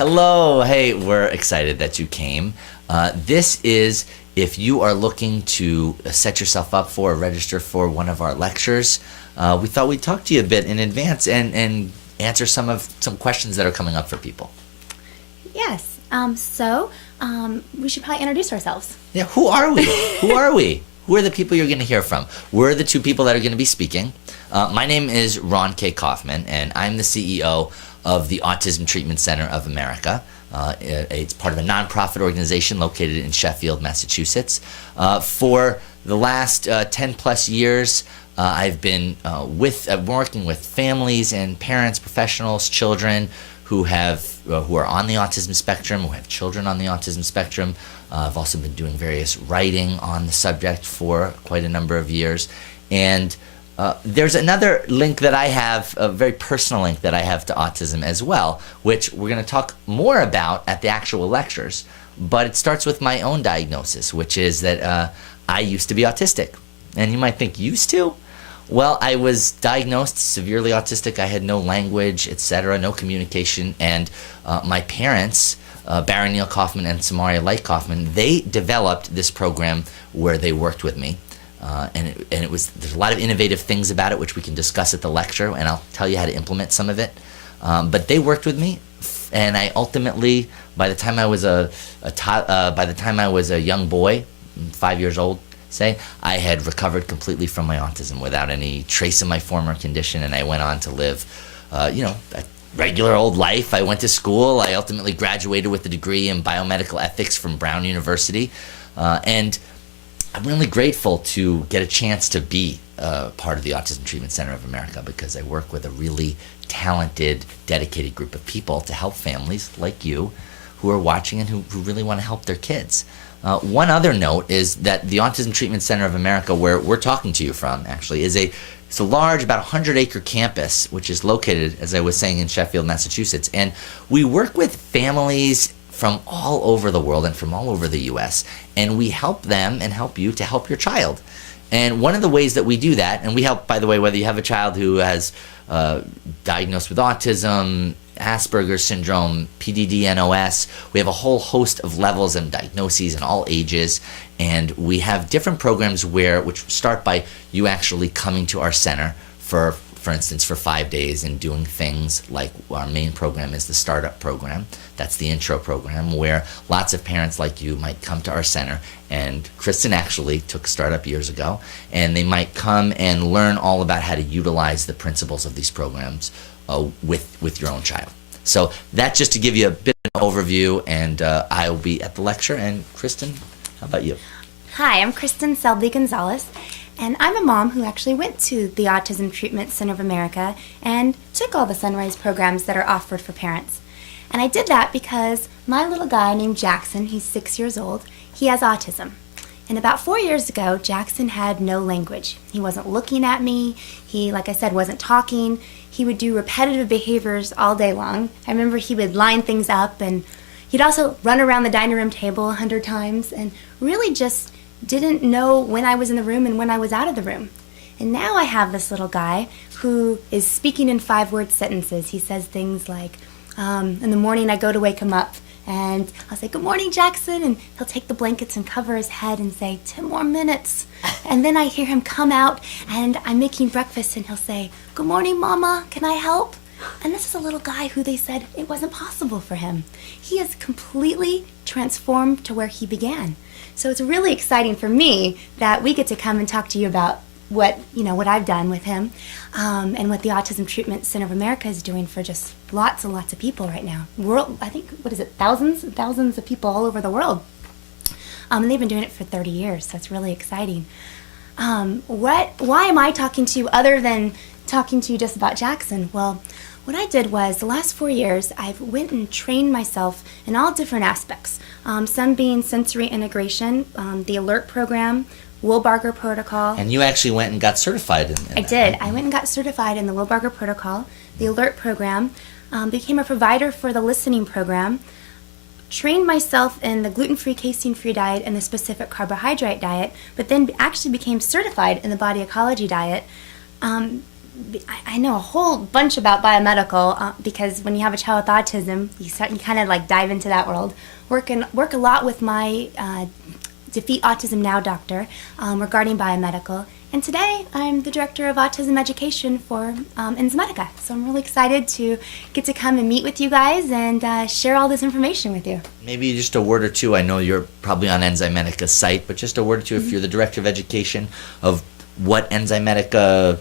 Hello. Hey, we're excited that you came. This is if you are looking to set yourself up for or register for one of our lectures. We thought we'd talk to you a bit in advance and answer some questions that are coming up for people. Yes. We should probably introduce ourselves. Yeah. Who are we? Who are we? Who are the people you're going to hear from? We're the two people that are going to be speaking. My name is Raun K. Kaufman, and I'm the CEO of the Autism Treatment Center of America. It's part of a nonprofit organization located in Sheffield, Massachusetts. For the last 10 plus years, I've been working with families and parents, professionals, children who are on the autism spectrum, who have children on the autism spectrum. I've also been doing various writing on the subject for quite a number of years. And there's another link that I have, a very personal link that I have to autism as well, which we're going to talk more about at the actual lectures. But it starts with my own diagnosis, which is that I used to be autistic. And you might think, used to? Well, I was diagnosed severely autistic. I had no language, etc., no communication. And my parents, Baron Neil Kaufman and Samaria Light Kaufman, they developed this program where they worked with me. There's a lot of innovative things about it, which we can discuss at the lecture, and I'll tell you how to implement some of it. But they worked with me, and I ultimately, by the time I was a young boy, 5 years old, say, I had recovered completely from my autism without any trace of my former condition, and I went on to live, a regular old life. I went to school. I ultimately graduated with a degree in biomedical ethics from Brown University, and I'm really grateful to get a chance to be part of the Autism Treatment Center of America, because I work with a really talented, dedicated group of people to help families like you who are watching and who really want to help their kids. One other note is that the Autism Treatment Center of America, where we're talking to you from, actually, it's a large, about 100-acre campus, which is located, as I was saying, in Sheffield, Massachusetts. And we work with families from all over the world and from all over the U.S., and we help them and help you to help your child. And one of the ways that we do that, and we help, by the way, whether you have a child who has diagnosed with autism, Asperger's syndrome, PDD-NOS. We have a whole host of levels and diagnoses in all ages, and we have different programs which start by you actually coming to our center for instance, for 5 days and doing things like our main program is the startup program. That's the intro program where lots of parents like you might come to our center, and Kristin actually took startup years ago, and they might come and learn all about how to utilize the principles of these programs with your own child. So that's just to give you a bit of an overview, and I'll be at the lecture. And Kristin, how about you? Hi, I'm Kristin Selby Gonzalez, and I'm a mom who actually went to the Autism Treatment Center of America and took all the Sunrise programs that are offered for parents. And I did that because my little guy named Jackson, he's 6 years old, he has autism. And about 4 years ago, Jackson had no language. He wasn't looking at me. He, like I said, wasn't talking. He would do repetitive behaviors all day long. I remember he would line things up, and he'd also run around the dining room table 100 times and really just didn't know when I was in the room and when I was out of the room. And now I have this little guy who is speaking in 5-word sentences. He says things like, in the morning I go to wake him up, and I'll say, "Good morning, Jackson," and he'll take the blankets and cover his head and say, "10 more minutes." And then I hear him come out, and I'm making breakfast, and he'll say, "Good morning, Mama, can I help?" And this is a little guy who they said it wasn't possible for him. He is completely transformed to where he began. So it's really exciting for me that we get to come and talk to you about what I've done with him, and what the Autism Treatment Center of America is doing for just lots and lots of people right now. I think, thousands and thousands of people all over the world. And they've been doing it for 30 years, so it's really exciting. Why am I talking to you other than talking to you just about Jackson? Well, what I did was, the last 4 years, I've went and trained myself in all different aspects, some being sensory integration, the ALERT program, Wilbarger protocol. And you actually went and got certified in that. I did. I went and got certified in the Wilbarger protocol, the ALERT program, became a provider for the listening program, trained myself in the gluten-free, casein-free diet and the specific carbohydrate diet, but then actually became certified in the body ecology diet. I know a whole bunch about biomedical because when you have a child with autism, you kind of like dive into that world. Work a lot with my Defeat Autism Now doctor regarding biomedical. And today I'm the director of autism education for Enzymedica. So I'm really excited to get to come and meet with you guys and share all this information with you. Maybe just a word or two. I know you're probably on Enzymedica's site, but just a word or two if you're the director of education of what Enzymedica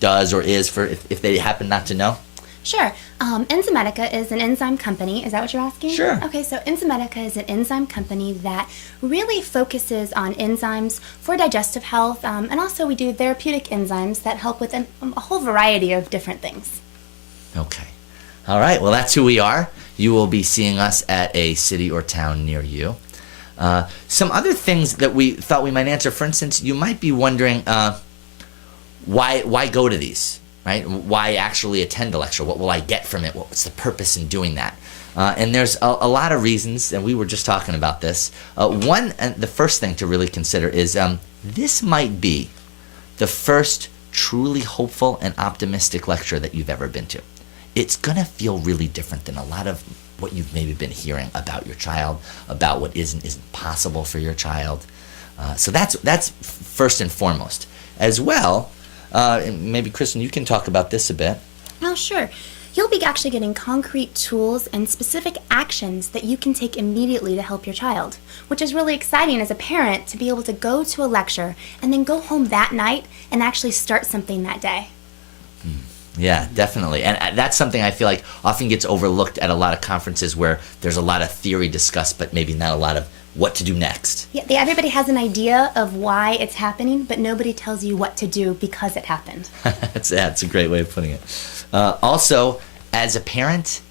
does or is for if they happen not to know. Sure. Enzymedica is an enzyme company. Is that what you're asking? Sure. Okay, so Enzymedica is an enzyme company that really focuses on enzymes for digestive health, and also we do therapeutic enzymes that help with a whole variety of different things. Okay. All right. Well, that's who we are. You will be seeing us at a city or town near you. Some other things that we thought we might answer. For instance, you might be wondering why go to these? Right? Why actually attend a lecture? What will I get from it? What's the purpose in doing that? And there's a lot of reasons, and we were just talking about this. One, and the first thing to really consider is this might be the first truly hopeful and optimistic lecture that you've ever been to. It's going to feel really different than a lot of what you've maybe been hearing about your child, about what isn't possible for your child. So that's first and foremost. As well, and maybe Kristin, you can talk about this a bit. Oh, sure. You'll be actually getting concrete tools and specific actions that you can take immediately to help your child, which is really exciting as a parent to be able to go to a lecture and then go home that night and actually start something that day. Yeah, definitely. And that's something I feel like often gets overlooked at a lot of conferences where there's a lot of theory discussed, but maybe not a lot of what to do next. Yeah, everybody has an idea of why it's happening, but nobody tells you what to do because it happened. That's a great way of putting it. Also, as a parent,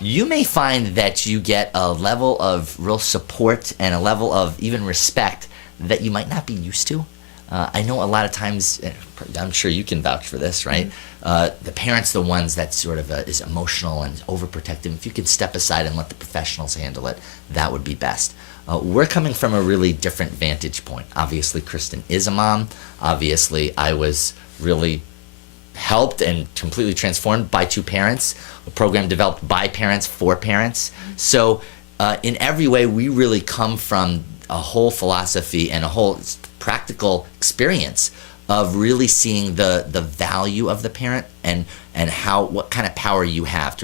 you may find that you get a level of real support and a level of even respect that you might not be used to. I know a lot of times, I'm sure you can vouch for this, right? The parent's the ones that sort of is emotional and overprotective. If you could step aside and let the professionals handle it, that would be best. We're coming from a really different vantage point. Obviously, Kristin is a mom. Obviously, I was really helped and completely transformed by two parents, a program developed by parents for parents. So in every way, we really come from a whole philosophy and a whole practical experience of really seeing the value of the parent and what kind of power you have to